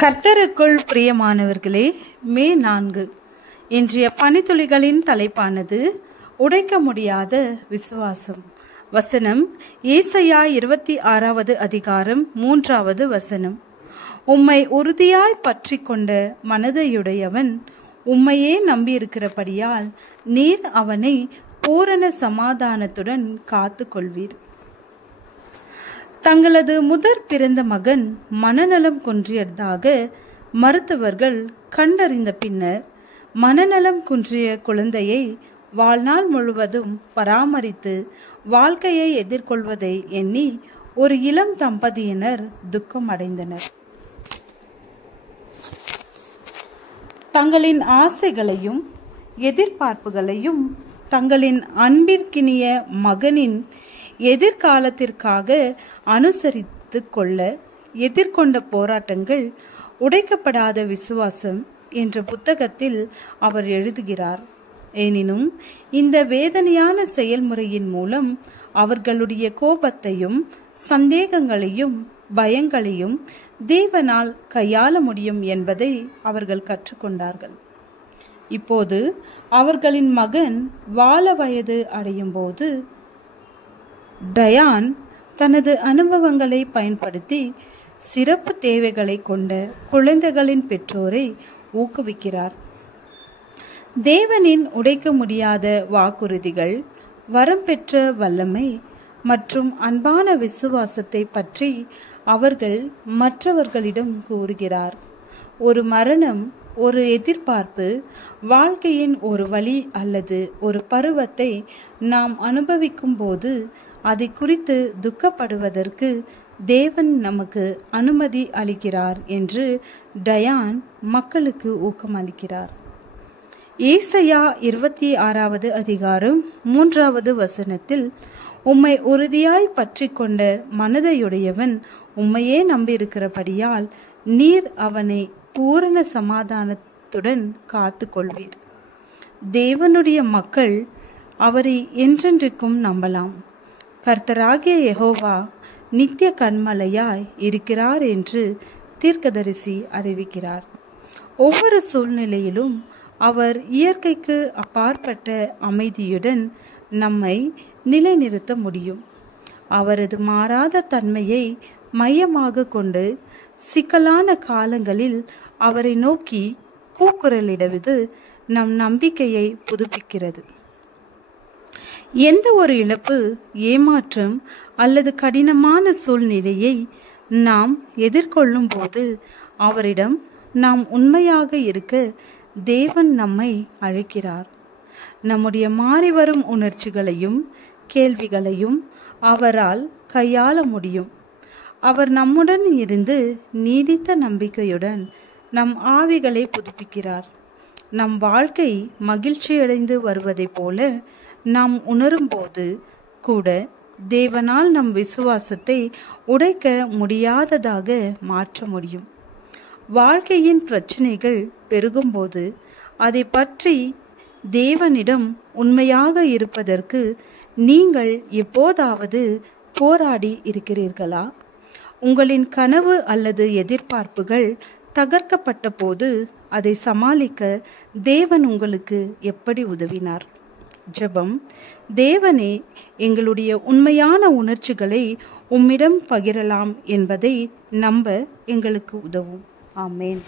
கர்த்தருக்குள் பிரியமானவர்களே, மே 4 இன்றைய பனித்துளிகளின் தலைப்பானது உடைக்க முடியாத விசுவாசம். வசனம் ஏசாயா 26வது அதிகாரம் 3வது வசனம். உம்மை உறுதியாய் பற்றி கொண்ட மனதையுடையவன் உம்மையே நம்பியிருக்கிறபடியால் நீர் அவனை பூரண சமாதானத்துடன் காத்து கொள்வீர். தங்களது முதற் பிறந்த மகன் மனநலம் குன்றியதாக மருத்துவர்கள் கண்டறிந்த பின்னர் மனநலம் குன்றிய குழந்தையை வாழ்நாள் முழுவதும் பராமரித்து வாழ்க்கையை எதிர்கொள்வதை எண்ணி ஒரு இளம் தம்பதியினர் துக்கம் அடைந்தனர். தங்களின் ஆசைகளையும் எதிர்பார்ப்புகளையும் தங்களின் அன்பிற்கினிய மகனின் எதிர்காலத்திற்காக அனுசரித்து கொள்ள எதிர்கொண்ட போராட்டங்கள் உடைக்கப்படாத விசுவாசம் என்ற புத்தகத்தில் அவர் எழுதுகிறார். எனினும் இந்த வேதனையான செயல்முறையின் மூலம் அவர்களுடைய கோபத்தையும் சந்தேகங்களையும் பயங்களையும் தேவனால் கையாள முடியும் என்பதை அவர்கள் கற்றுக்கொண்டார்கள். இப்போது அவர்களின் மகன் வால வயது அடையும் போது டயான் தனது அனுபவங்களை பயன்படுத்தி சிறப்பு தேவைகளை கொண்ட குழந்தைகளின் பெற்றோரை ஊக்குவிக்கிறார். தேவனின் உடைக்க முடியாத வாக்குறுதிகள், வரம் பெற்ற வல்லமை மற்றும் அன்பான விசுவாசத்தை பற்றி அவர்கள் மற்றவர்களிடம் கூறுகிறார். ஒரு மரணம், ஒரு எதிர்பார்ப்பு, வாழ்க்கையின் ஒரு வழி அல்லது ஒரு பருவத்தை நாம் அனுபவிக்கும் போது அதை குறித்து துக்கப்படுவதற்கு தேவன் நமக்கு அனுமதி அளிக்கிறார் என்று டயான் மக்களுக்கு ஊக்கமளிக்கிறார். ஏசாயா 26வது அதிகாரம் 3வது வசனத்தில் உம்மை உறுதியாய் பற்றி கொண்ட மனதையுடையவன் உம்மையே நம்பியிருக்கிறபடியால் நீர் அவனை பூரண சமாதானத்துடன் காத்து கொள்வீர். தேவனுடைய மக்கள் அவரை என்றென்றைக்கும் நம்பலாம். கர்த்தராகிய யெகோவா நித்திய கன்மலையாய் இருக்கிறார் என்று தீர்க்கதரிசி அறிவிக்கிறார். ஒவ்வொரு சூழ்நிலையிலும் அவர் இயற்கைக்கு அப்பாற்பட்ட அமைதியுடன் நம்மை நிலைநிறுத்த முடியும். அவரது மாறாத தன்மையை மையமாக கொண்டு சிக்கலான காலங்களில் அவரை நோக்கி கூக்குரலிடுவது நம் நம்பிக்கையை புதுப்பிக்கிறது. எந்த ஒரு இழப்பு, ஏமாற்றம் அல்லது கடினமான சூழ்நிலையை நாம் எதிர்கொள்ளும் போது அவரிடம் நாம் உண்மையாக இருக்க தேவன் நம்மை அழைக்கிறார். நம்முடைய மாறிவரும் உணர்ச்சிகளையும் கேள்விகளையும் அவரால் கையாள முடியும். அவர் நம்முடன் இருந்து நீடித்த நம்பிக்கையுடன் நம் ஆவிகளை புதுப்பிக்கிறார். நம் வாழ்க்கை மகிழ்ச்சியடைந்து வருவதைப் போல நாம் உணரும்போது கூட தேவனால் நம் விசுவாசத்தை உடைக்க முடியாததாக மாற்ற முடியும். வாழ்க்கையின் பிரச்சனைகள் பெருகும்போது அதை பற்றி தேவனிடம் உண்மையாக இருப்பதற்கு நீங்கள் எப்போதாவது போராடி இருக்கிறீர்களா? உங்களின் கனவு அல்லது எதிர்பார்ப்புகள் தகர்க்கப்பட்ட போது அதை சமாளிக்க தேவன் உங்களுக்கு எப்படி உதவினார்? ஜெபம். தேவனே, எங்களுடைய உண்மையான உணர்ச்சிகளை உம்மிடம் பகிரலாம் என்பதை நம்ப எங்களுக்கு உதவும். ஆமேன்.